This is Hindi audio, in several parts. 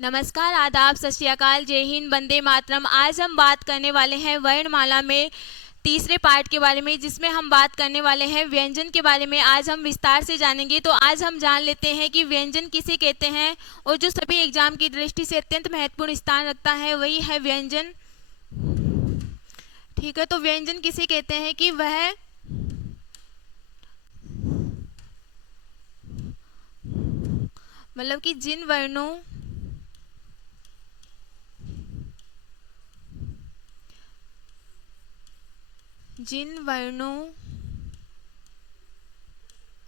नमस्कार, आदाब, सत श्री अकाल, जय हिंद, वंदे मातरम। आज हम बात करने वाले हैं वर्णमाला में तीसरे पार्ट के बारे में, जिसमें हम बात करने वाले हैं व्यंजन के बारे में। आज हम विस्तार से जानेंगे। तो आज हम जान लेते हैं कि व्यंजन किसे कहते हैं, और जो सभी एग्जाम की दृष्टि से अत्यंत महत्वपूर्ण स्थान रखता है वही है व्यंजन। ठीक है, तो व्यंजन किसे कहते हैं कि वह मतलब कि जिन वर्णों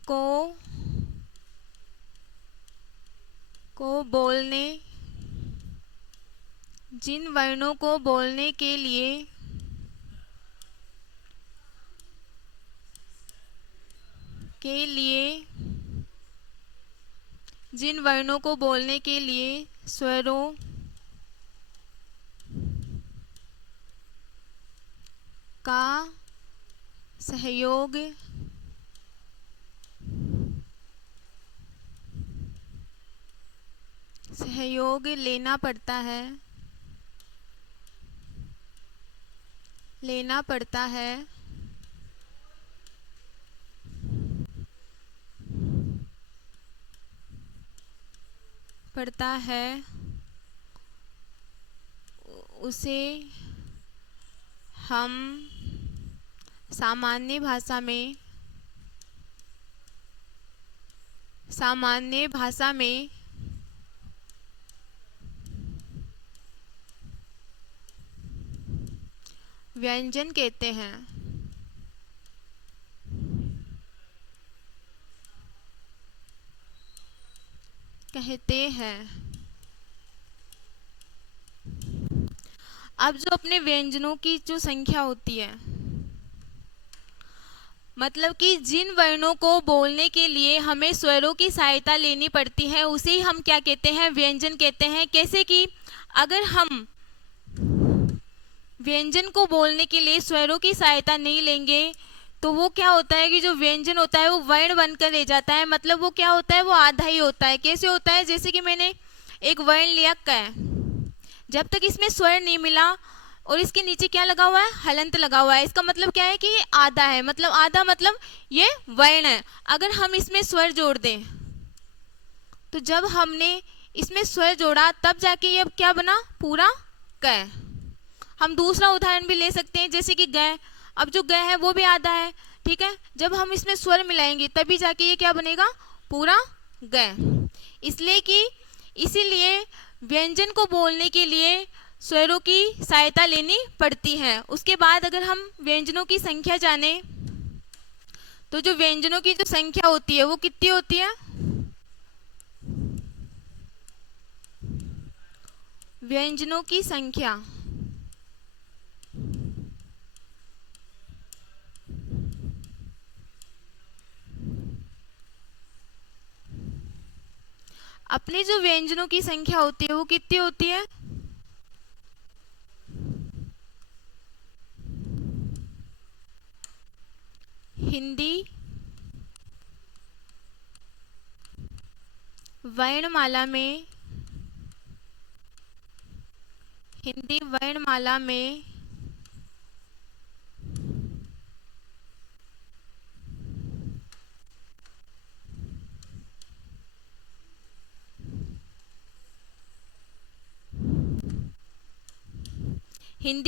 को को बोलने जिन वर्णों को बोलने के लिए जिन वर्णों को बोलने के लिए स्वरों का सहयोग लेना पड़ता है उसे हम सामान्य भाषा में व्यंजन कहते हैं। अब जो अपने व्यंजनों की जो संख्या होती है, मतलब कि जिन वर्णों को बोलने के लिए हमें स्वरों की सहायता लेनी पड़ती है, उसे हम क्या कहते हैं, व्यंजन कहते हैं। कैसे कि अगर हम व्यंजन को बोलने के लिए स्वरों की सहायता नहीं लेंगे तो वो क्या होता है कि जो व्यंजन होता है वो वर्ण बनकर रह जाता है। मतलब वो क्या होता है, वो आधा ही होता है। कैसे होता है, जैसे कि मैंने एक वर्ण लिया क, जब तक इसमें स्वर नहीं मिला और इसके नीचे क्या लगा हुआ है, हलंत लगा हुआ है, इसका मतलब क्या है कि ये आधा है। मतलब आधा मतलब ये वर्ण है। अगर हम इसमें स्वर जोड़ दें तो जब हमने इसमें स्वर जोड़ा तब जाके ये क्या बना, पूरा क। हम दूसरा उदाहरण भी ले सकते हैं, जैसे कि ग। अब जो ग है वो भी आधा है, ठीक है। जब हम इसमें स्वर मिलाएंगे तभी जाके ये क्या बनेगा, पूरा ग। इसीलिए व्यंजन को बोलने के लिए स्वरों की सहायता लेनी पड़ती है। उसके बाद अगर हम व्यंजनों की संख्या जाने तो जो व्यंजनों की जो संख्या होती है वो कितनी होती है, व्यंजनों की संख्या अपने जो व्यंजनों की संख्या होती है वो कितनी होती है, हिंदी वर्णमाला में हिंदी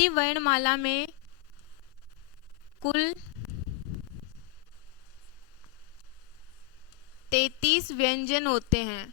वर्णमाला में कुल 33 व्यंजन होते हैं।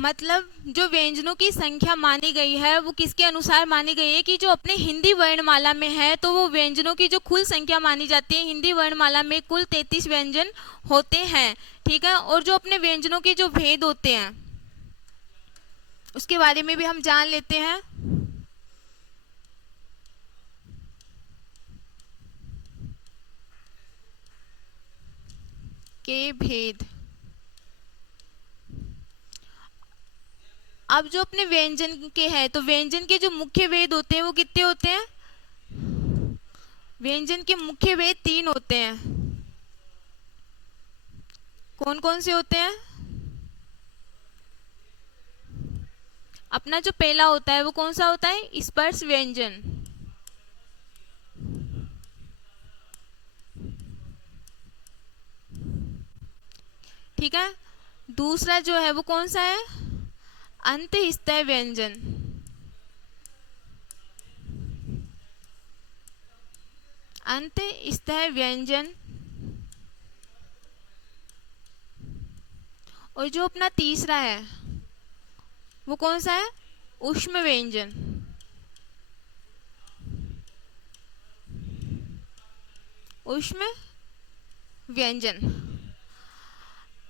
मतलब जो व्यंजनों की संख्या मानी गई है वो किसके अनुसार मानी गई है कि जो अपने हिंदी वर्णमाला में है, तो वो व्यंजनों की जो कुल संख्या मानी जाती है, हिंदी वर्णमाला में कुल 33 व्यंजन होते हैं, ठीक है। और जो अपने व्यंजनों के जो भेद होते हैं उसके बारे में भी हम जान लेते हैं। के भेद, अब जो अपने व्यंजन के हैं तो व्यंजन के जो मुख्य भेद होते हैं वो कितने होते हैं, व्यंजन के मुख्य भेद 3 होते हैं। कौन कौन से होते हैं? अपना जो पहला होता है वो कौन सा होता है? स्पर्श व्यंजन। ठीक है। दूसरा जो है वो कौन सा है? अंतःस्थय व्यंजन। अंतःस्थय व्यंजन। और जो अपना तीसरा है वो कौन सा है? ऊष्म व्यंजन। ऊष्म व्यंजन।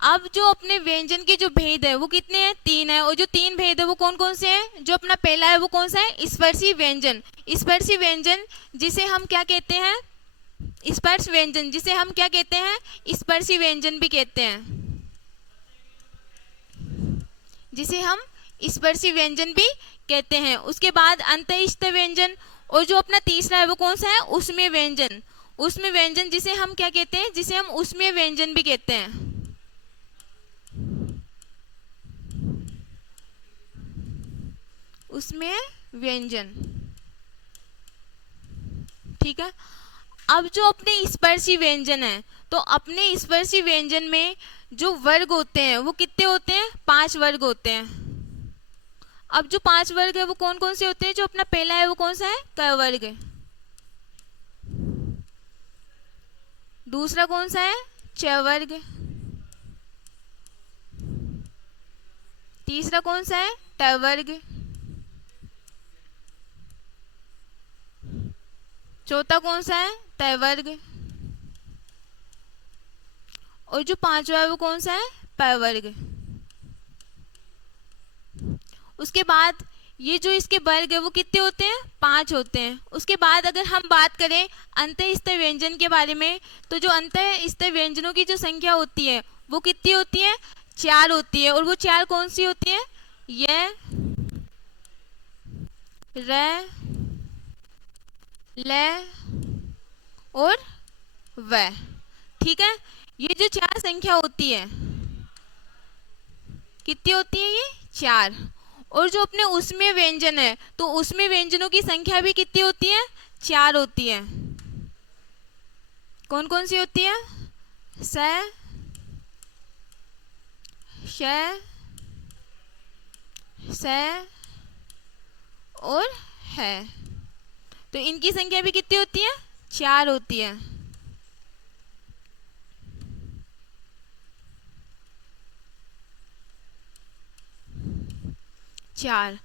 अब जो अपने व्यंजन के जो भेद है वो कितने हैं? 3 है। और जो 3 भेद है वो कौन कौन से हैं? जो अपना पहला है वो कौन सा है? स्पर्शी व्यंजन। स्पर्शी व्यंजन जिसे हम क्या कहते हैं? स्पर्श व्यंजन जिसे हम क्या कहते हैं? स्पर्शी व्यंजन भी कहते हैं, जिसे हम स्पर्शी व्यंजन भी कहते हैं। उसके बाद अंतःस्थय व्यंजन। और जो अपना तीसरा है वो कौन सा है? ऊष्मीय व्यंजन। ऊष्मीय व्यंजन जिसे हम क्या कहते हैं? जिसे हम ऊष्मीय व्यंजन भी कहते हैं। ऊष्मीय व्यंजन। ठीक है। अब जो अपने स्पर्शी व्यंजन है, तो अपने स्पर्शी व्यंजन में जो वर्ग होते हैं वो कितने होते हैं? 5 वर्ग होते हैं। अब जो 5 वर्ग है वो कौन कौन से होते हैं? जो अपना पहला है वो कौन सा है? क वर्ग। दूसरा कौन सा है? च वर्ग। तीसरा कौन सा है? ट वर्ग। चौथा कौन सा है? त वर्ग। और जो पांचवा है वो कौन सा है? प वर्ग। उसके बाद ये जो इसके वर्ग है वो कितने होते हैं? 5 होते हैं। उसके बाद अगर हम बात करें अंतःस्थय व्यंजन के बारे में, तो जो अंतःस्थय व्यंजनों की जो संख्या होती है वो कितनी होती है? 4 होती है। और वो 4 कौन सी होती है? य, र, ल और व। ठीक है। ये जो 4 संख्या होती है कितनी होती है? ये 4। और जो अपने उसमें व्यंजन है, तो उसमें व्यंजनों की संख्या भी कितनी होती है? 4 होती है। कौन कौन सी होती है? स, श, स और है। तो इनकी संख्या भी कितनी होती है? 4 होती है। चार।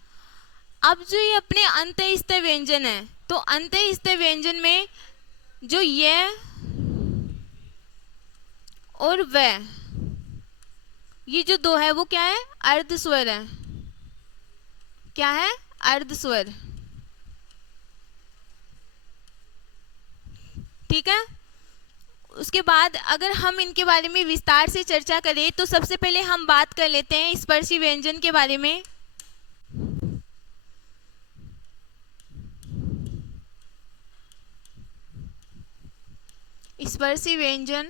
अब जो ये अपने अंतःस्थय व्यंजन है, तो अंतःस्थय व्यंजन में जो ये और व, ये जो 2 है वो क्या है? अर्ध स्वर है। क्या है? अर्ध स्वर। ठीक है। उसके बाद अगर हम इनके बारे में विस्तार से चर्चा करें, तो सबसे पहले हम बात कर लेते हैं स्पर्शी व्यंजन के बारे में। स्पर्शी व्यंजन।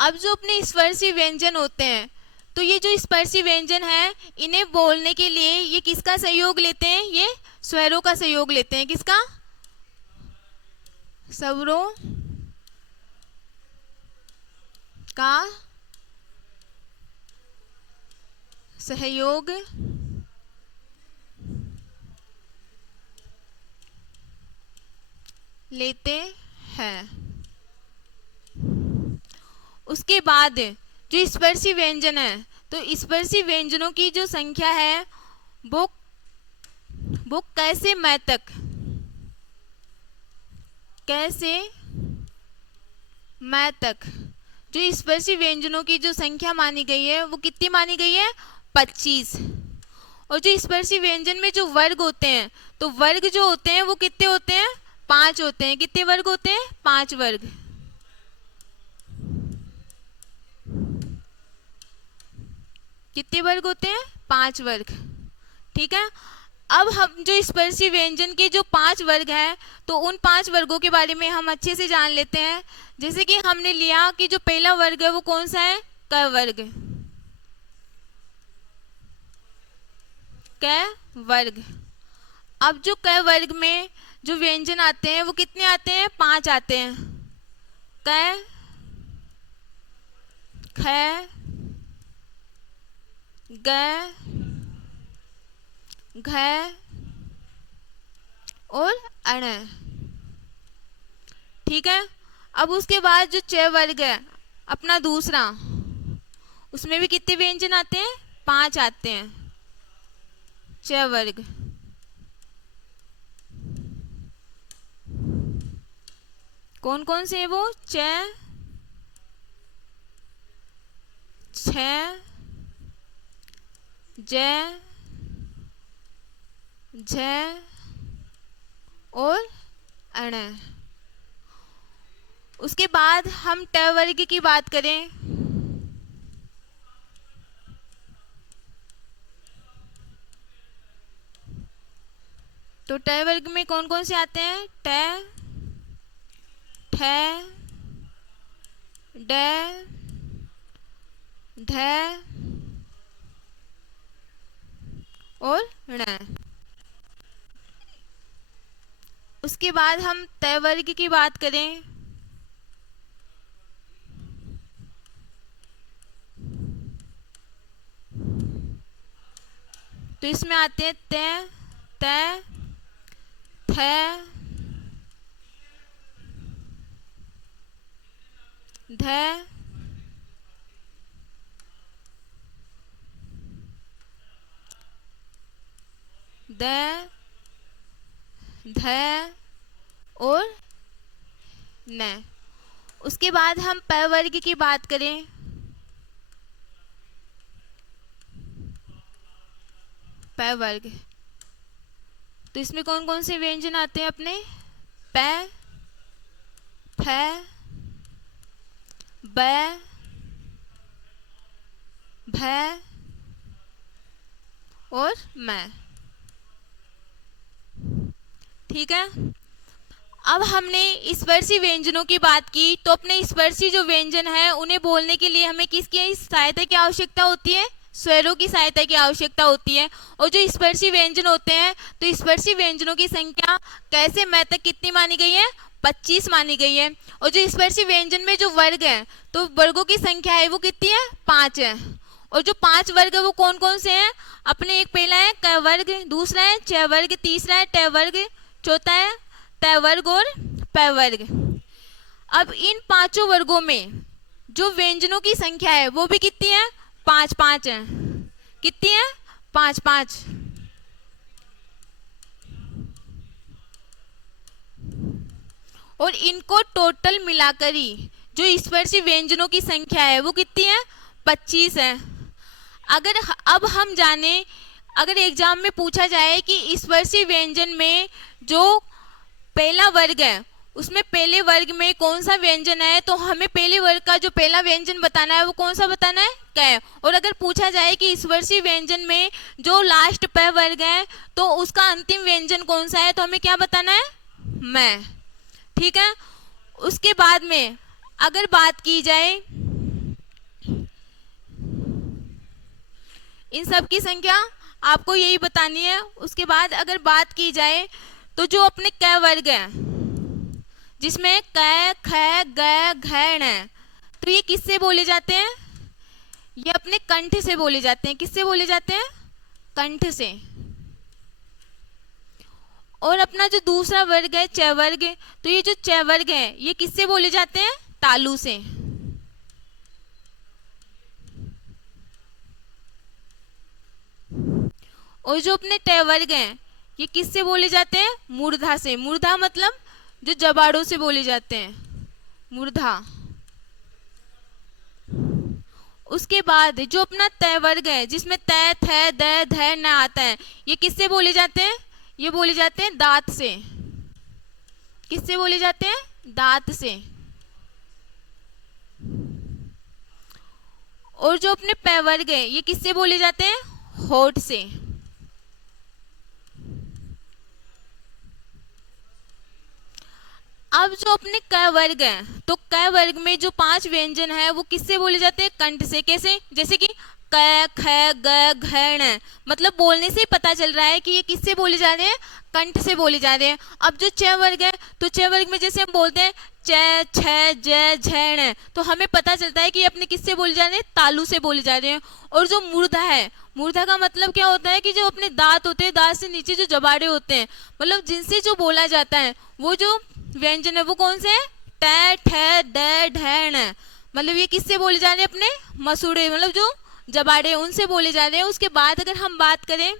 अब जो अपने स्पर्शी व्यंजन होते हैं, तो ये जो स्पर्शी व्यंजन है इन्हें बोलने के लिए ये किसका सहयोग लेते हैं? ये स्वरों का सहयोग लेते हैं। किसका? स्वरों का सहयोग लेते हैं। उसके बाद जो स्पर्शी व्यंजन है, तो स्पर्शी व्यंजनों की जो संख्या है वो कैसे मैं तक, कैसे मैं तक जो स्पर्शी व्यंजनों की जो संख्या मानी गई है वो कितनी मानी गई है? 25। और जो स्पर्शी व्यंजन में जो वर्ग होते हैं, तो वर्ग जो होते हैं वो कितने होते हैं? 5 होते हैं। कितने वर्ग होते हैं? 5 वर्ग। कितने वर्ग होते हैं? 5 वर्ग। ठीक है। अब हम जो स्पर्शी व्यंजन के जो 5 वर्ग हैं, तो उन 5 वर्गों के बारे में हम अच्छे से जान लेते हैं। जैसे कि हमने लिया कि जो पहला वर्ग है वो कौन सा है, क वर्ग। क वर्ग। अब जो क वर्ग में जो व्यंजन आते हैं वो कितने आते हैं, 5 आते हैं। क, ख, ग, घ और अण। ठीक है। अब उसके बाद जो च वर्ग है अपना दूसरा, उसमें भी कितने व्यंजन आते हैं, 5 आते हैं। च वर्ग। कौन कौन से है वो, च, छ, ज, झ और अण। उसके बाद हम ट वर्ग की बात करें, तो ट वर्ग में कौन कौन से आते हैं, ट, ठ, ड, ढ और ण। उसके बाद हम त वर्ग की बात करें, तो इसमें आते हैं त, त, थ, ध, द, ध और न। उसके बाद हम प वर्ग की बात करें, प वर्ग, तो इसमें कौन कौन से व्यंजन आते हैं अपने, प, फ, ब, भ और म। ठीक है। अब हमने स्पर्शी व्यंजनों की बात की, तो अपने स्पर्शी जो व्यंजन है उन्हें बोलने के लिए हमें किसकी सहायता की आवश्यकता होती है, स्वरों की सहायता की आवश्यकता होती है। और जो स्पर्शी व्यंजन होते हैं, तो स्पर्शी व्यंजनों की संख्या कैसे मैं तक कितनी मानी गई है, 25 मानी गई है। और जो स्पर्शी व्यंजन में जो वर्ग है, तो वर्गों की संख्या है वो कितनी है, 5 है। और जो 5 वर्ग है वो कौन कौन से हैं, अपने एक पहला है क वर्ग, दूसरा है च वर्ग, तीसरा है ट वर्ग, चौथा है त वर्ग और प वर्ग। अब इन पांचों वर्गों में जो व्यंजनों की संख्या है वो भी कितनी है, 5 5 है। कितनी है, 5 5। और इनको टोटल मिलाकर ही जो स्पर्शी व्यंजनों की संख्या है वो कितनी है, 25 है। अगर अब हम जाने, अगर एग्जाम में पूछा जाए कि स्पर्शी व्यंजन में जो पहला वर्ग है उसमें पहले वर्ग में कौन सा व्यंजन है, तो हमें पहले वर्ग का जो पहला व्यंजन बताना है वो कौन सा बताना है, क। और अगर पूछा जाए कि स्पर्शी व्यंजन में जो लास्ट प वर्ग है तो उसका अंतिम व्यंजन कौन सा है, तो हमें क्या बताना है, मैं। ठीक है। उसके बाद में अगर बात की जाए इन सब की संख्या आपको यही बतानी है। उसके बाद अगर बात की जाए तो जो अपने क वर्ग है जिसमें क, ख, ग, घ, ण, तो ये किससे बोले जाते हैं, ये अपने कंठ से बोले जाते हैं। किससे बोले जाते हैं, कंठ से। और अपना जो दूसरा वर्ग है च वर्ग, तो ये जो च वर्ग है ये किससे बोले जाते हैं, तालु से। और जो अपने ट वर्ग हैं ये किससे बोले जाते हैं, मूर्धा से। मूर्धा मतलब जो जबाड़ों से बोले जाते हैं, मूर्धा। उसके बाद जो अपना त वर्ग है जिसमें त, थ, द, ध, न आता है, ये किससे बोले जाते हैं, ये बोले जाते हैं दांत से। किससे बोले जाते हैं, दांत से। और जो अपने प वर्ग है ये किससे बोले जाते हैं, होठ से। अब जो अपने क वर्ग है, तो क वर्ग में जो 5 व्यंजन है वो किससे बोले जाते हैं? कंठ से। कैसे? जैसे कि क, ख, ग, घ, ण, मतलब बोलने से ही पता चल रहा है कि ये किससे बोले जा रहे हैं? कंठ से बोले जा रहे हैं। अब जो च वर्ग है, तो च वर्ग में जैसे हम बोलते हैं च, छ, ज, झ, ण, तो हमें पता चलता है कि ये अपने किससे बोले जा रहे हैं? तालु से बोले जा रहे हैं। और जो मूर्धा है, मूर्धा का मतलब क्या होता है कि जो अपने दांत होते हैं, दांत से नीचे जो जबाड़े होते हैं, मतलब जिनसे जो बोला जाता है, वो जो व्यंजन है वो कौन से है? ट, ठ, ड, ढ, ण, मतलब ये किससे बोले जा रहे हैं? अपने मसूड़े, मतलब जो जबाड़े उनसे बोले जा रहे हैं। उसके बाद अगर हम बात करें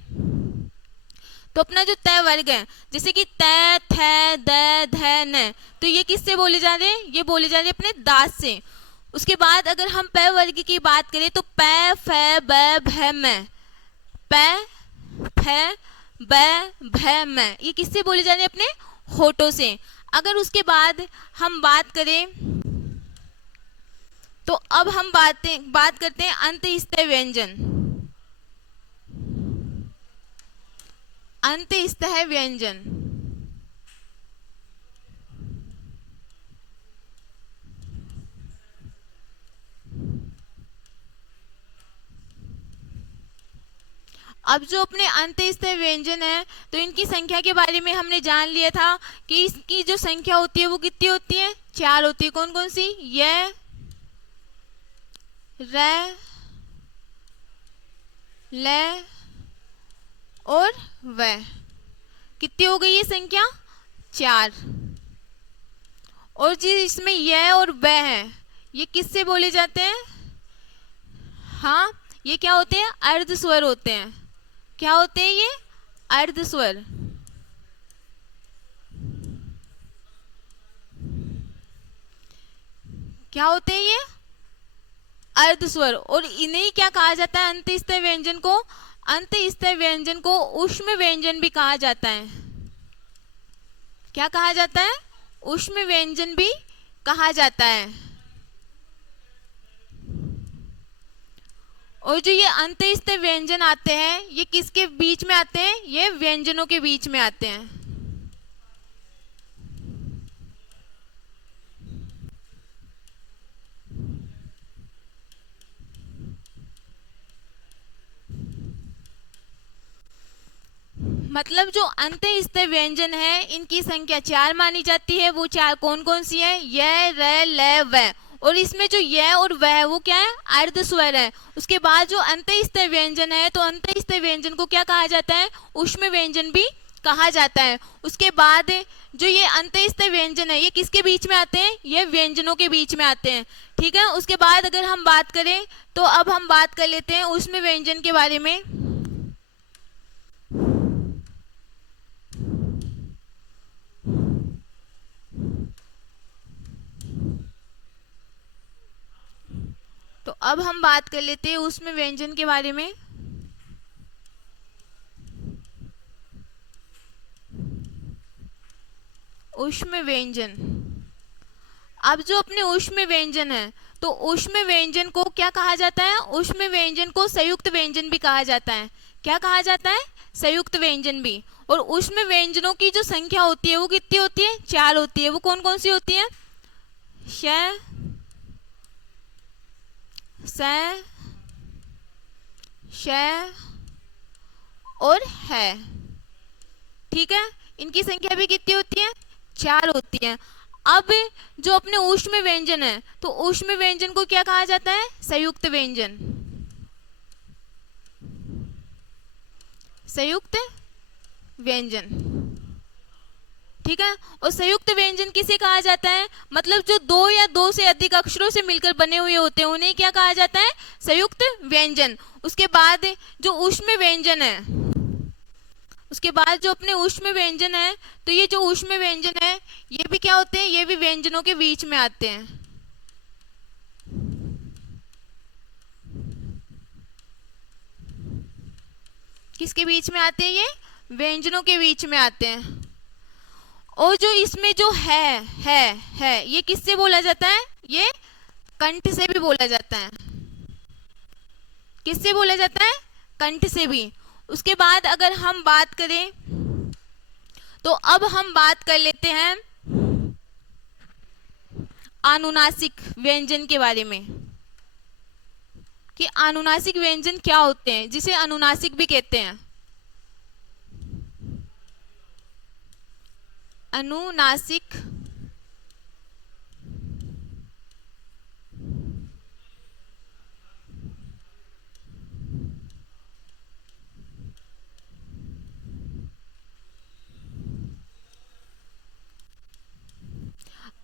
तो अपना जो तय वर्ग है, जैसे कि त, थ, द, ध, न, तो ये किससे बोले जा रहे हैं? ये बोले जा रहे हैं अपने दांत से। उसके बाद अगर हम प वर्ग की बात करें तो प, फ, ब, भ, म, प, फ, ब, भ, म, ये किससे बोले जा रहे हैं? अपने होठों से। अगर उसके बाद हम बात करें तो अब हम बात करते हैं अंतःस्थय व्यंजन। अंतःस्थय व्यंजन, अब जो अपने अंतःस्थय व्यंजन है, तो इनकी संख्या के बारे में हमने जान लिया था कि इसकी जो संख्या होती है वो कितनी होती है? 4 होती है। कौन कौन सी? य, र, ल और व। कितनी हो गई ये संख्या? 4। और जी इसमें य और व है, ये किससे बोले जाते हैं? हाँ, ये क्या होते हैं? अर्ध स्वर होते हैं। क्या होते हैं ये? अर्ध स्वर। क्या होते हैं ये? अर्ध स्वर। और इन्हें क्या कहा जाता है? अंतःस्थय व्यंजन को, अंतःस्थय व्यंजन को ऊष्म व्यंजन भी कहा जाता है। क्या कहा जाता है? ऊष्म व्यंजन भी कहा जाता है। और जो ये अंतःस्थय व्यंजन आते हैं, ये किसके बीच में आते हैं? ये व्यंजनों के बीच में आते हैं। मतलब जो अंतःस्थय व्यंजन है, इनकी संख्या 4 मानी जाती है। वो 4 कौन कौन सी है? य, र, ल, व। और इसमें जो य और व है वो क्या है? अर्ध स्वर है। उसके बाद जो अंतःस्थय व्यंजन है, तो अंतःस्थय व्यंजन को क्या कहा जाता है? ऊष्म व्यंजन भी कहा जाता है। उसके बाद जो ये अंतःस्थय व्यंजन है, ये किसके बीच में आते हैं? ये व्यंजनों के बीच में आते हैं। ठीक है। उसके बाद अगर हम बात करें तो अब हम बात कर लेते हैं ऊष्म व्यंजन के बारे में। तो अब हम बात कर लेते हैं ऊष्म व्यंजन के बारे में। ऊष्म व्यंजन, अब जो अपने ऊष्म व्यंजन है, तो ऊष्म व्यंजन को क्या कहा जाता है? ऊष्म व्यंजन को संयुक्त व्यंजन भी कहा जाता है। क्या कहा जाता है? संयुक्त व्यंजन भी। और ऊष्म व्यंजनों की जो संख्या होती है वो कितनी होती है? 4 होती है। वो कौन कौन सी होती है? श, स, श और है। ठीक है। इनकी संख्या भी कितनी होती है? 4 होती है। अब जो अपने ऊष्म व्यंजन है, तो ऊष्म व्यंजन को क्या कहा जाता है? संयुक्त व्यंजन। संयुक्त व्यंजन। ठीक है। और संयुक्त व्यंजन किसे कहा जाता है? मतलब जो 2 या 2 से अधिक अक्षरों से मिलकर बने हुए होते हैं, उन्हें क्या कहा जाता है? संयुक्त व्यंजन। उसके बाद जो ऊष्म व्यंजन है, उसके बाद जो अपने ऊष्म व्यंजन है, तो ये जो ऊष्म व्यंजन है, ये भी क्या होते हैं? ये भी व्यंजनों के बीच में आते हैं। किसके बीच में आते हैं? ये व्यंजनों के बीच में आते हैं। और जो इसमें जो है, ये किससे बोला जाता है? ये कंठ से भी बोला जाता है। किससे बोला जाता है? कंठ से भी। उसके बाद अगर हम बात करें तो अब हम बात कर लेते हैं अनुनासिक व्यंजन के बारे में कि अनुनासिक व्यंजन क्या होते हैं, जिसे अनुनासिक भी कहते हैं। अनुनासिक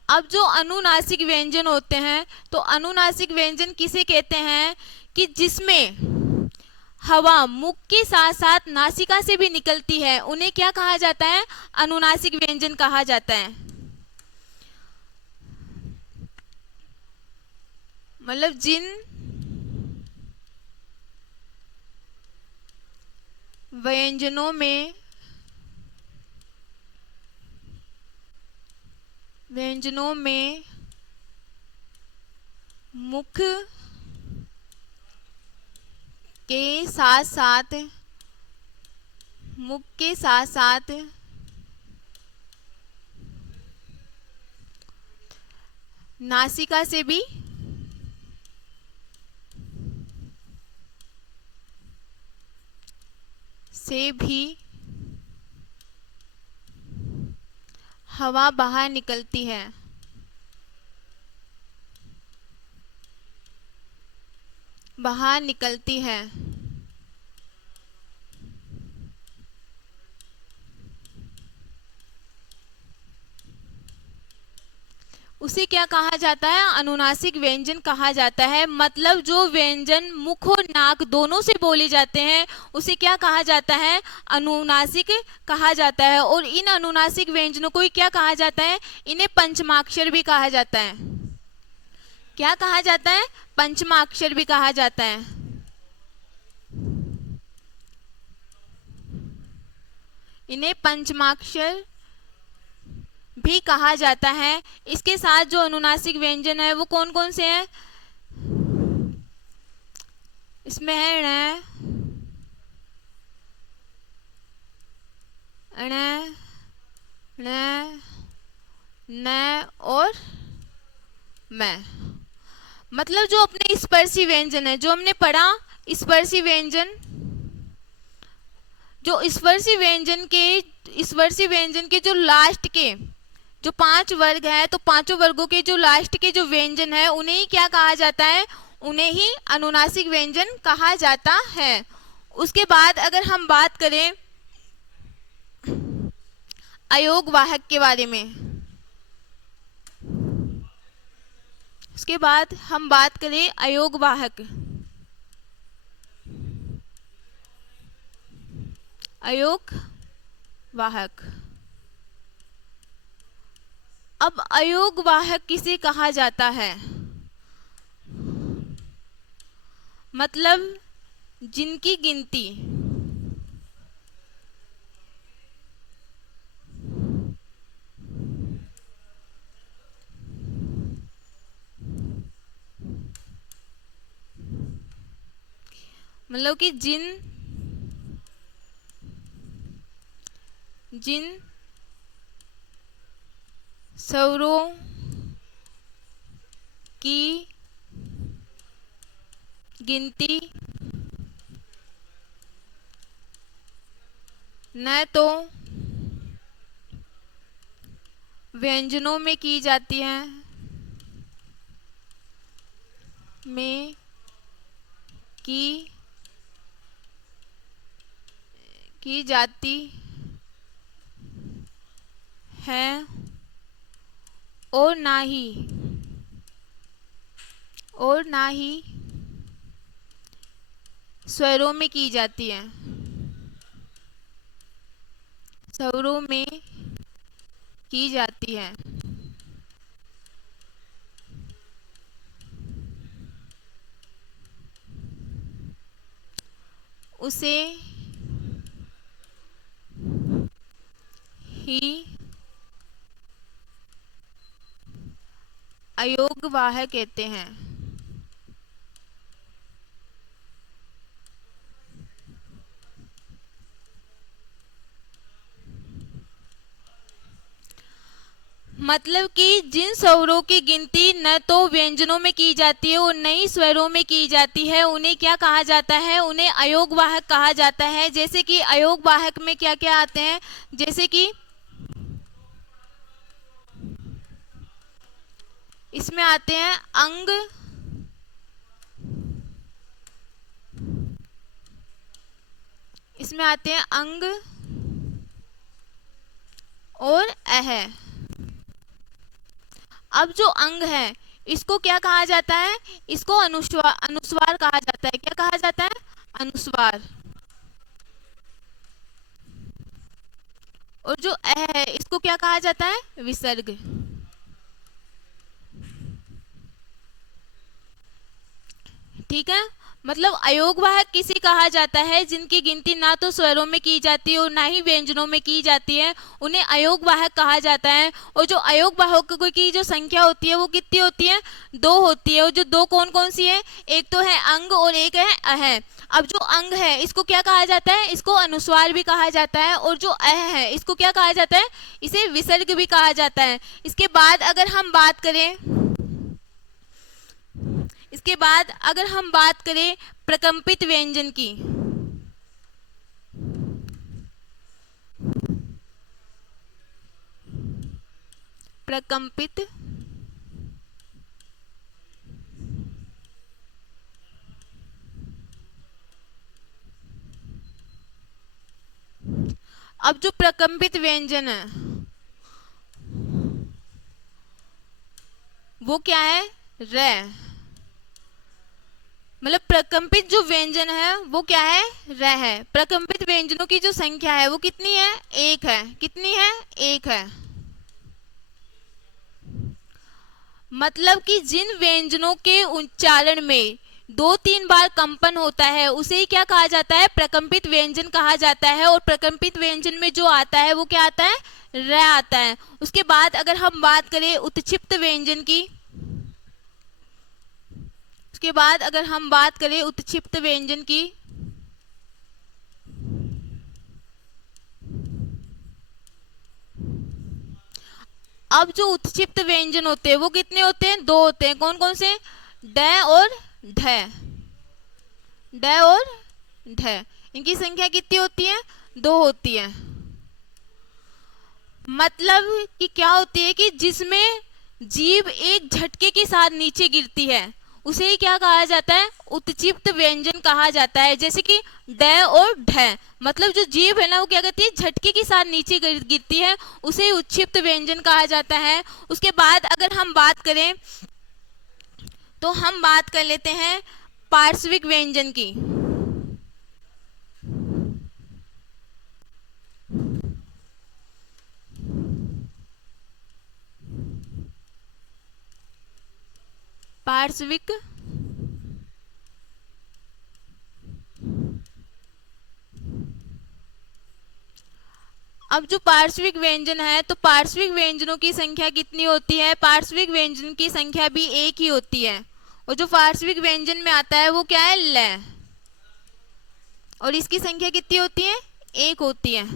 अब जो अनुनासिक व्यंजन होते हैं, तो अनुनासिक व्यंजन किसे कहते हैं कि जिसमें हवा मुख के साथ साथ नासिका से भी निकलती है, उन्हें क्या कहा जाता है? अनुनासिक व्यंजन कहा जाता है। मतलब जिन व्यंजनों में मुख के साथ साथ नासिका से भी हवा बाहर निकलती है। उसे क्या कहा जाता है? अनुनासिक व्यंजन कहा जाता है। मतलब जो व्यंजन मुख और नाक दोनों से बोले जाते हैं, उसे क्या कहा जाता है? अनुनासिक कहा जाता है। और इन अनुनासिक व्यंजनों को ही क्या कहा जाता है? इन्हें पंचमाक्षर भी कहा जाता है। क्या कहा जाता है? पंचमाक्षर भी कहा जाता है। इन्हें पंचमाक्षर भी कहा जाता है। इसके साथ जो अनुनासिक व्यंजन है वो कौन कौन से हैं? इसमें है ण, ण, न, न और मैं। मतलब जो अपने स्पर्शी व्यंजन है, जो हमने पढ़ा स्पर्शी व्यंजन, जो स्पर्शी व्यंजन के जो लास्ट के जो 5 वर्ग है, तो पांचों वर्गों के जो लास्ट के जो व्यंजन है, उन्हें ही क्या कहा जाता है? उन्हें ही अनुनासिक व्यंजन कहा जाता है। उसके बाद अगर हम बात करें अयोग वाहक के बारे में, उसके बाद हम बात करें अयोग वाहक। अयोग वाहक। अब अयोग वाहक किसे कहा जाता है? मतलब जिनकी गिनती मतलब कि जिन स्वरों की गिनती न तो व्यंजनों में की जाती है, में की जाती है, और ना ही स्वरों में की जाती है। स्वरों में की जाती है। उसे ही अयोग वाहक कहते हैं। मतलब कि जिन स्वरों की गिनती न तो व्यंजनों में की जाती है और न ही स्वरों में की जाती है, उन्हें क्या कहा जाता है? उन्हें अयोगवाहक कहा जाता है। जैसे कि अयोगवाहक में क्या क्या आते हैं? जैसे कि इसमें आते हैं अंग, इसमें आते हैं अंग और अह। अब जो अंग है इसको क्या कहा जाता है? इसको अनुस्वार, अनुस्वार कहा जाता है। क्या कहा जाता है? अनुस्वार। और जो अह है इसको क्या कहा जाता है? विसर्ग। ठीक है, मतलब अयोगवाहक किसे कहा जाता है? जिनकी गिनती ना तो स्वरों में की जाती है और ना ही व्यंजनों में की जाती है, उन्हें अयोगवाहक कहा जाता है। और जो अयोगवाहकों की जो संख्या होती है वो कितनी होती है? 2 होती है। और जो 2 कौन कौन सी है? एक तो है अंग और एक है अह। अब जो अंग है इसको क्या कहा जाता है? इसको अनुस्वार भी कहा जाता है। और जो अह है इसको क्या कहा जाता है? इसे विसर्ग भी कहा जाता है। इसके बाद अगर हम बात करें, इसके बाद अगर हम बात करें प्रकंपित व्यंजन की, प्रकंपित अब जो प्रकंपित व्यंजन है वो क्या है? र। मतलब प्रकंपित जो व्यंजन है वो क्या है? र है। प्रकंपित व्यंजनों की जो संख्या है वो कितनी है? 1 है। कितनी है? 1 है। मतलब कि जिन व्यंजनों के उच्चारण में 2-3 बार कंपन होता है उसे ही क्या कहा जाता है? प्रकंपित व्यंजन कहा जाता है। और प्रकंपित व्यंजन में जो आता है वो क्या आता है? र आता है। उसके बाद अगर हम बात करें उत्क्षिप्त व्यंजन की, उसके बाद अगर हम बात करें उत्क्षिप्त व्यंजन की, अब जो उत्क्षिप्त व्यंजन होते हैं वो कितने होते हैं? 2 होते हैं। कौन कौन से? ड और ढ। ड और ढ। इनकी संख्या कितनी होती है? 2 होती है। मतलब कि क्या होती है कि जिसमें जीभ एक झटके के साथ नीचे गिरती है उसे ही क्या कहा जाता है? उत्क्षिप्त व्यंजन कहा जाता है। जैसे कि ड और ढ, मतलब जो जीभ है ना वो क्या करती है? झटके के साथ नीचे गिरती है, उसे उत्क्षिप्त व्यंजन कहा जाता है। उसके बाद अगर हम बात करें तो हम बात कर लेते हैं पार्श्विक व्यंजन की। पार्श्विक अब जो पार्श्विक व्यंजन है तो पार्श्विक व्यंजनों की संख्या कितनी होती है? पार्श्विक व्यंजन की संख्या भी 1 ही होती है। और जो पार्श्विक व्यंजन में आता है वो क्या है? ल। और इसकी संख्या कितनी होती है? 1 होती है।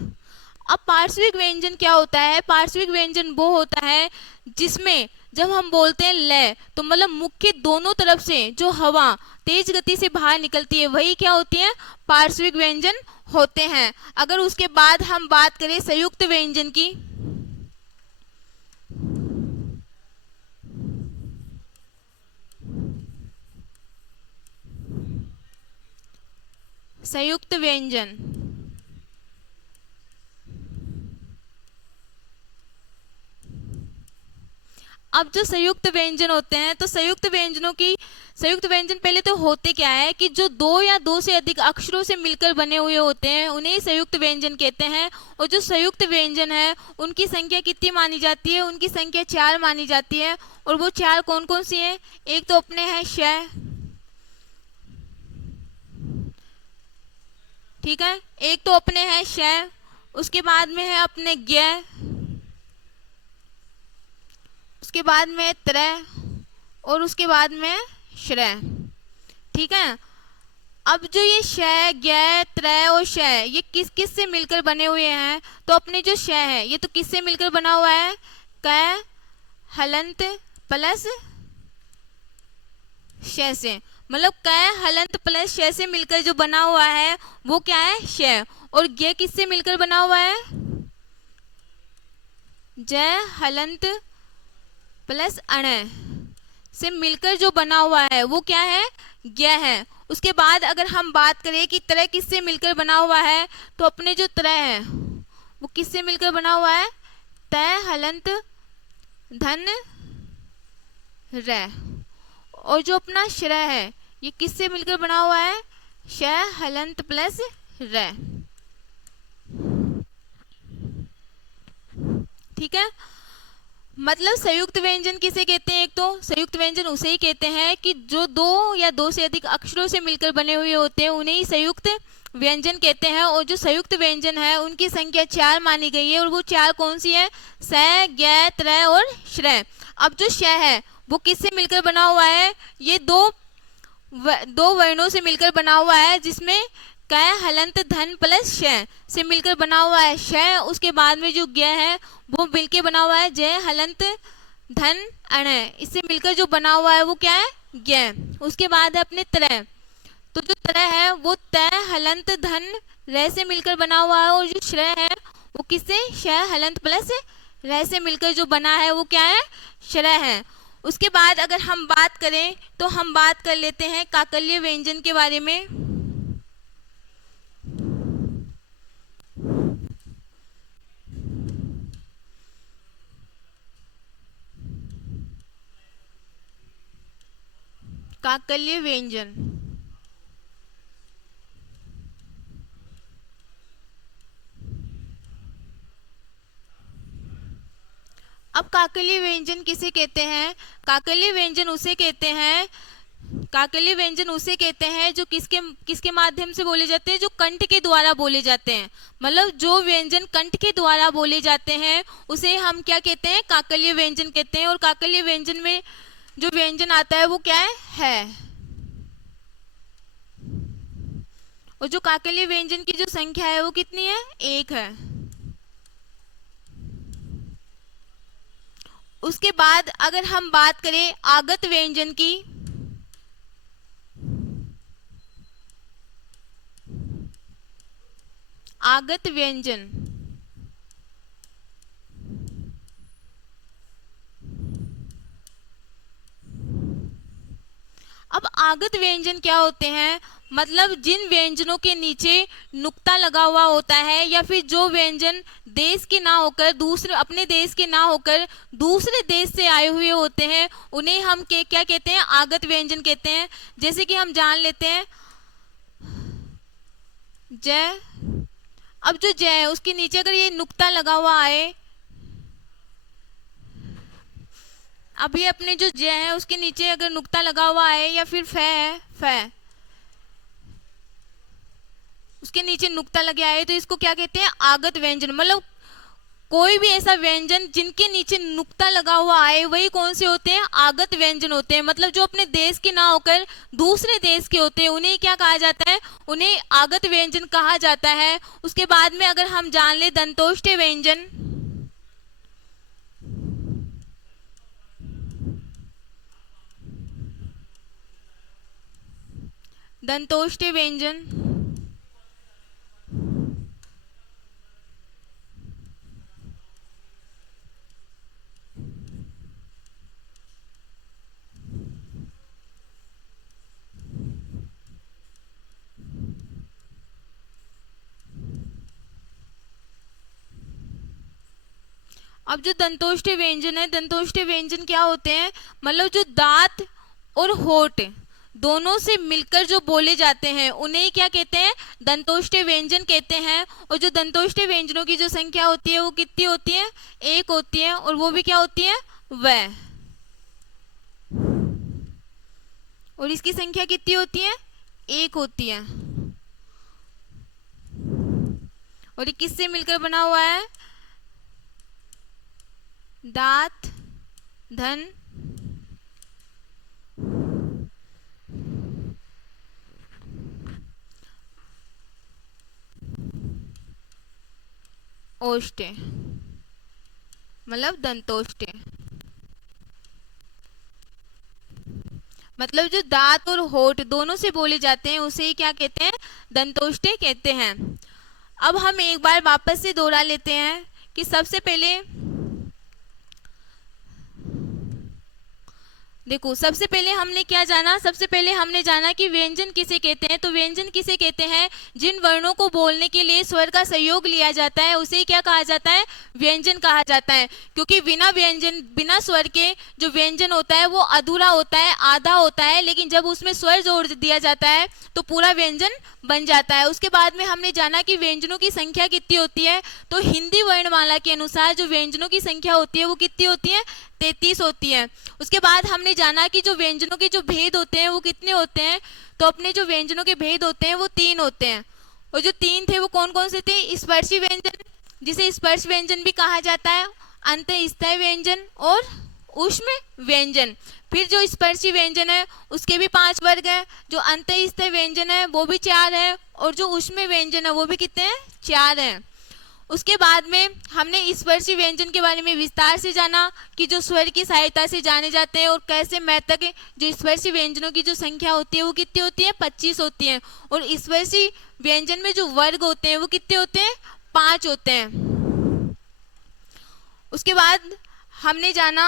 अब पार्श्विक व्यंजन क्या होता है? पार्श्विक व्यंजन वो होता है जिसमें जब हम बोलते हैं ल तो मतलब मुख के दोनों तरफ से जो हवा तेज गति से बाहर निकलती है वही क्या होती है? पार्श्विक व्यंजन होते हैं। अगर उसके बाद हम बात करें संयुक्त व्यंजन की, संयुक्त व्यंजन, अब जो संयुक्त व्यंजन होते हैं तो संयुक्त व्यंजनों की संयुक्त व्यंजन पहले तो होते क्या है कि जो 2 या 2 से अधिक अक्षरों से मिलकर बने हुए होते हैं उन्हें संयुक्त व्यंजन कहते हैं। और जो संयुक्त व्यंजन है उनकी संख्या कितनी मानी जाती है? उनकी संख्या 4 मानी जाती है। और वो 4 कौन कौन सी है? एक तो अपने है श, ठीक है, एक तो अपने है श, उसके बाद में है अपने ज्ञ, उसके बाद में त्रय और उसके बाद में श्रय। ठीक है, अब जो ये श, ज्ञ, त्रय और श ये किस किस से मिलकर बने हुए हैं? तो अपने जो श है ये तो किससे मिलकर बना हुआ है? क, हलंत प्लस श से, मतलब क हलंत प्लस श से मिलकर जो बना हुआ है वो क्या है, श। और गे किससे मिलकर बना हुआ है, जय हलंत प्लस अण से मिलकर जो बना हुआ है वो क्या है, ज्ञ है। उसके बाद अगर हम बात करें कि तरह किससे मिलकर बना हुआ है, तो अपने जो तरह है वो किससे मिलकर बना हुआ है, तय हलंत धन र। और जो अपना श्रय है ये किससे मिलकर बना हुआ है, श हलंत प्लस र। ठीक है, मतलब संयुक्त व्यंजन किसे कहते हैं, एक तो संयुक्त व्यंजन उसे ही कहते हैं कि जो दो या दो से अधिक अक्षरों से मिलकर बने हुए होते हैं उन्हें ही संयुक्त व्यंजन कहते हैं। और जो संयुक्त व्यंजन है उनकी संख्या 4 मानी गई है, और वो 4 कौन सी है, स, ज्ञ, त्रय और श्रय। अब जो श है वो किससे मिलकर बना हुआ है, ये दो वर्णों से मिलकर बना हुआ है, जिसमें क हलंत धन प्लस श से मिलकर बना हुआ है श। उसके बाद में जो ज्ञ है वो मिलकर बना हुआ है जय हलंत धन अण, इससे मिलकर जो बना हुआ है वो क्या है, ज्ञ। उसके बाद है अपने त्रय, तो जो त्रय है वो तय हलंत धन र से मिलकर बना हुआ है, और जो श्रय है वो किससे, श हलंत प्लस र से मिलकर जो बना है वो क्या है, श्रय है। उसके बाद अगर हम बात करें तो हम बात कर लेते हैं काकल्य व्यंजन के बारे में। काकल्य व्यंजन, अब काकल्य व्यंजन किसे कहते हैं, काकल्य व्यंजन उसे कहते हैं, काकल्य व्यंजन उसे कहते हैं जो किसके किसके माध्यम से बोले जाते हैं, जो कंठ के द्वारा बोले जाते हैं। मतलब जो व्यंजन कंठ के द्वारा बोले जाते हैं उसे हम क्या कहते हैं, काकल्य व्यंजन कहते हैं। और काकल्य व्यंजन में जो व्यंजन आता है वो क्या है। और जो काकल्य व्यंजन की जो संख्या है वो कितनी है, 1 है। उसके बाद अगर हम बात करें आगत व्यंजन की, आगत व्यंजन, अब आगत व्यंजन क्या होते हैं, मतलब जिन व्यंजनों के नीचे नुक्ता लगा हुआ होता है, या फिर जो व्यंजन देश के ना होकर दूसरे अपने देश के ना होकर दूसरे देश से आए हुए होते हैं, उन्हें हम क्या कहते हैं, आगत व्यंजन कहते हैं। जैसे कि हम जान लेते हैं जय, अब जो जय है उसके नीचे अगर ये नुक्ता लगा हुआ है, अब ये अपने जो जय है उसके नीचे अगर नुक्ता लगा हुआ है, या फिर फै है, फै उसके नीचे नुक्ता लगे आए, तो इसको क्या कहते हैं, आगत व्यंजन। मतलब कोई भी ऐसा व्यंजन जिनके नीचे नुक्ता लगा हुआ आए वही कौन से होते हैं, आगत व्यंजन होते हैं। मतलब जो अपने देश के ना होकर दूसरे देश के होते हैं उन्हें क्या कहा जाता है, उन्हें आगत व्यंजन कहा जाता है। उसके बाद में अगर हम जान ले दंतोष्ठ्य व्यंजन, दंतोष्ठ्य व्यंजन, अब जो दंतोष्ठ्य व्यंजन है, दंतोष्ठ्य व्यंजन क्या होते हैं, मतलब जो दांत और होठ दोनों से मिलकर जो बोले जाते हैं उन्हें क्या कहते हैं, दंतोष्ठ्य व्यंजन कहते हैं। और जो दंतोष्ठ्य व्यंजनों की जो संख्या होती है वो कितनी होती है, 1 होती है, और वो भी क्या होती है, वह। और इसकी संख्या कितनी होती है, 1 होती है। और ये किससे मिलकर बना हुआ है, दांत धन ओष्ठ्य, मतलब दंतोष्ठ्य। मतलब जो दांत और होठ दोनों से बोले जाते हैं उसे ही क्या कहते हैं, दंतोष्ठ्य कहते हैं। अब हम एक बार वापस से दोहरा लेते हैं कि सबसे पहले देखो, सबसे पहले हमने क्या जाना, सबसे पहले हमने जाना कि व्यंजन किसे कहते हैं। तो व्यंजन किसे कहते हैं, जिन वर्णों को बोलने के लिए स्वर का सहयोग लिया जाता है उसे क्या कहा जाता है, व्यंजन कहा जाता है। क्योंकि बिना व्यंजन, बिना स्वर के जो व्यंजन होता है वो अधूरा होता है, आधा होता है, लेकिन जब उसमें स्वर जोड़ दिया जाता है तो पूरा व्यंजन बन जाता है। उसके बाद में हमने जाना कि व्यंजनों की संख्या कितनी होती है। तो हिंदी वर्णमाला के अनुसार जो व्यंजनों की संख्या होती है वो कितनी होती है, 33 होती है। उसके बाद हमने जाना कि जो व्यंजनों के जो भेद होते हैं वो कितने होते हैं। तो अपने जो व्यंजनों के भेद होते हैं वो 3 होते हैं, और जो 3 थे वो कौन कौन से थे, स्पर्शी व्यंजन जिसे स्पर्श व्यंजन भी कहा जाता है, अंतःस्थायी व्यंजन और ऊष्म व्यंजन। फिर जो स्पर्शी व्यंजन है उसके भी 5 वर्ग हैं, जो अंतःस्थायी व्यंजन है वो भी 4 है, और जो ऊष्म व्यंजन है वो भी कितने हैं, 4 हैं। उसके बाद में हमने स्पर्शी व्यंजन के बारे में विस्तार से जाना कि जो स्वर की सहायता से जाने जाते हैं, और कैसे मैथक जो स्पर्शी व्यंजनों की जो संख्या होती है वो कितनी होती है, 25 होती है। और स्पर्शी व्यंजन में जो वर्ग होते हैं वो कितने होते हैं, 5 होते हैं। उसके बाद हमने जाना,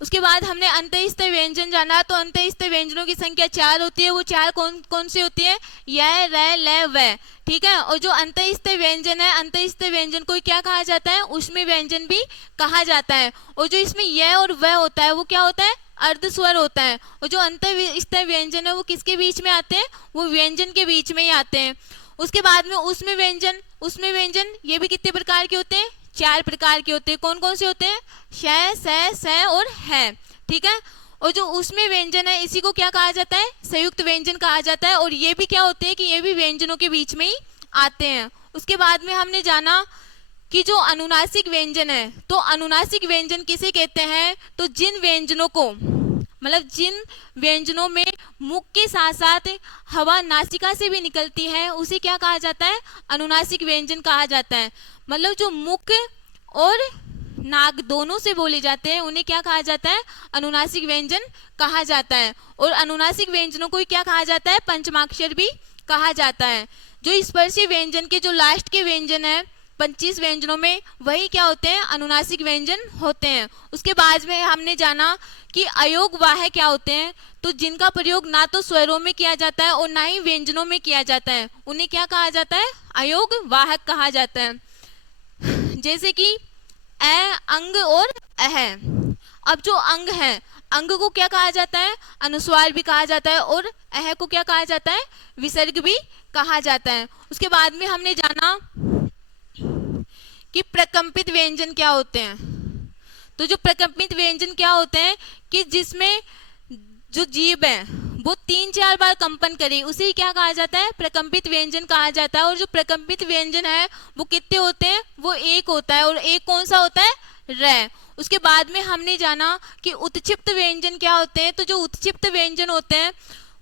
उसके बाद हमने अंतःस्थायी व्यंजन जाना। तो अंतःस्थायी व्यंजनों की संख्या 4 होती है। वो 4 कौन कौन सी होती है, य, र, ल, व, ठीक है। और जो अंतःस्थायी व्यंजन है, अंतःस्थायी व्यंजन को क्या कहा जाता है, ऊष्मी व्यंजन भी कहा जाता है। और जो इसमें य और व होता है वो क्या होता है, अर्ध स्वर होता है। और जो अंतःस्थायी व्यंजन है वो किसके बीच में आते हैं, वो व्यंजन के बीच में ही आते हैं। उसके बाद में ऊष्मी व्यंजन, ऊष्मी व्यंजन ये भी कितने प्रकार के होते हैं, 4 प्रकार के होते हैं। कौन कौन से होते हैं, श, स और है, ठीक है। और जो ऊष्मी व्यंजन है इसी को क्या कहा जाता है, संयुक्त व्यंजन कहा जाता है। और ये भी क्या होते हैं कि ये भी व्यंजनों के बीच में ही आते हैं। उसके बाद में हमने जाना कि जो अनुनासिक व्यंजन है, तो अनुनासिक व्यंजन किसे कहते हैं, तो जिन व्यंजनों को, मतलब जिन व्यंजनों में मुख के साथ साथ हवा नासिका से भी निकलती है उसे क्या कहा जाता है, अनुनासिक व्यंजन कहा जाता है। मतलब जो मुख और नाक दोनों से बोले जाते हैं उन्हें क्या कहा जाता है, अनुनासिक व्यंजन कहा जाता है। और अनुनासिक व्यंजनों को क्या कहा जाता है, पंचमाक्षर भी कहा जाता है। जो स्पर्शी व्यंजन के जो लास्ट के व्यंजन है 25 व्यंजनों में, वही क्या होते हैं, अनुनासिक व्यंजन होते हैं। उसके बाद में हमने जाना कि अयोग वाहक क्या होते हैं। तो जिनका प्रयोग ना तो स्वरों में किया जाता है और ना ही व्यंजनों में किया जाता है उन्हें क्या कहा जाता है, अयोग वाहक कहा जाता है। जैसे कि अ, अंग और अह। अब जो अंग है, अंग को क्या कहा जाता है, अनुस्वार भी कहा जाता है, और अह को क्या कहा जाता है, विसर्ग भी कहा जाता है। उसके बाद में हमने जाना कि प्रकंपित व्यंजन क्या होते हैं। तो जो प्रकंपित व्यंजन क्या होते हैं कि जिसमें जो जीभ है वो 3-4 बार कंपन करे उसे क्या कहा जाता है, प्रकंपित व्यंजन कहा जाता है। और जो प्रकंपित व्यंजन है वो कितने होते हैं, वो 1 होता है। और एक कौन सा होता है, र। उसके बाद में हमने जाना कि उत्क्षिप्त व्यंजन क्या होते हैं। तो जो उत्क्षिप्त व्यंजन होते हैं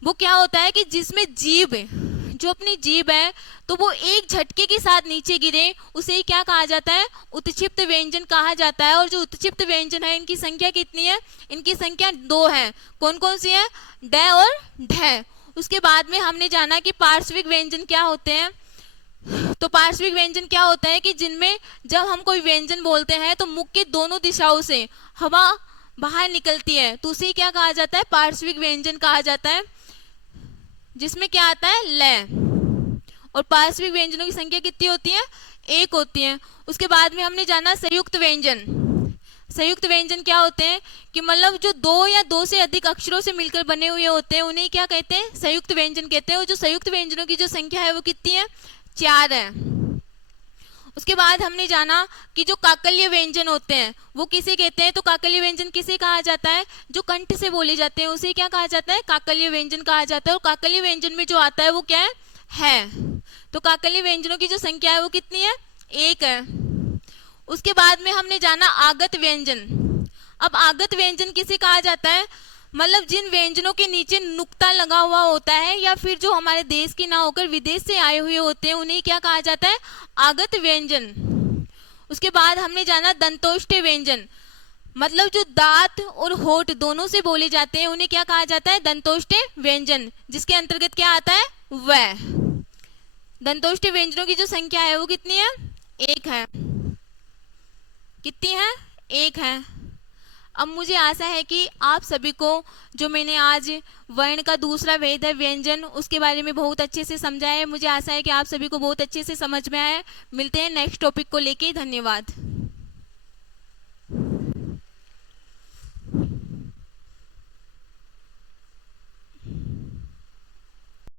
वो क्या होता है कि जिसमें जीभ, जो अपनी जीभ है तो वो एक झटके के साथ नीचे गिरे उसे क्या कहा जाता है, उत्क्षिप्त व्यंजन कहा जाता है। और जो उत्क्षिप्त व्यंजन है इनकी संख्या कितनी है, इनकी संख्या 2 है। कौन कौन सी है, ड और ढ। उसके बाद में हमने जाना कि पार्श्विक व्यंजन क्या होते हैं। तो पार्श्विक व्यंजन क्या होता है कि जिनमें जब हम कोई व्यंजन बोलते हैं तो मुख के दोनों दिशाओं से हवा बाहर निकलती है तो उसे क्या कहा जाता है, पार्श्विक व्यंजन कहा जाता है। जिसमें क्या आता है, ल। और पार्श्विक व्यंजनों की संख्या कितनी होती है, 1 होती है। उसके बाद में हमने जाना संयुक्त व्यंजन। संयुक्त व्यंजन क्या होते हैं कि मतलब जो 2 या 2 से अधिक अक्षरों से मिलकर बने हुए होते हैं उन्हें क्या कहते हैं, संयुक्त व्यंजन कहते हैं। और जो संयुक्त व्यंजनों की जो संख्या है वो कितनी है, 4 है। उसके बाद हमने जाना कि जो काकल्य व्यंजन होते हैं वो किसे कहते हैं। तो काकल्य व्यंजन किसे कहा जाता है, जो कंठ से बोले जाते हैं उसे क्या कहा जाता है, काकल्य व्यंजन कहा जाता है। और काकल्य व्यंजन में जो आता है वो क्या है। तो काकल्य व्यंजनों की जो संख्या है वो कितनी है, 1 है। उसके बाद में हमने जाना आगत व्यंजन। अब आगत व्यंजन किसे कहा जाता है, मतलब जिन व्यंजनों के नीचे नुक्ता लगा हुआ होता है या फिर जो हमारे देश की ना होकर विदेश से आए हुए होते हैं उन्हें क्या कहा जाता है, आगत व्यंजन। उसके बाद हमने जाना दंतोष्ठ्य व्यंजन। मतलब जो दांत और होठ दोनों से बोले जाते हैं उन्हें क्या कहा जाता है? दंतोष्ठ्य व्यंजन, जिसके अंतर्गत क्या आता है? व। दंतोष्ठ्य व्यंजनों की जो संख्या है वो कितनी है? एक है। कितनी है? एक है। अब मुझे आशा है कि आप सभी को जो मैंने आज वर्ण का दूसरा भेद है व्यंजन, उसके बारे में बहुत अच्छे से समझाया है। मुझे आशा है कि आप सभी को बहुत अच्छे से समझ में आया है। मिलते हैं नेक्स्ट टॉपिक को लेके। धन्यवाद।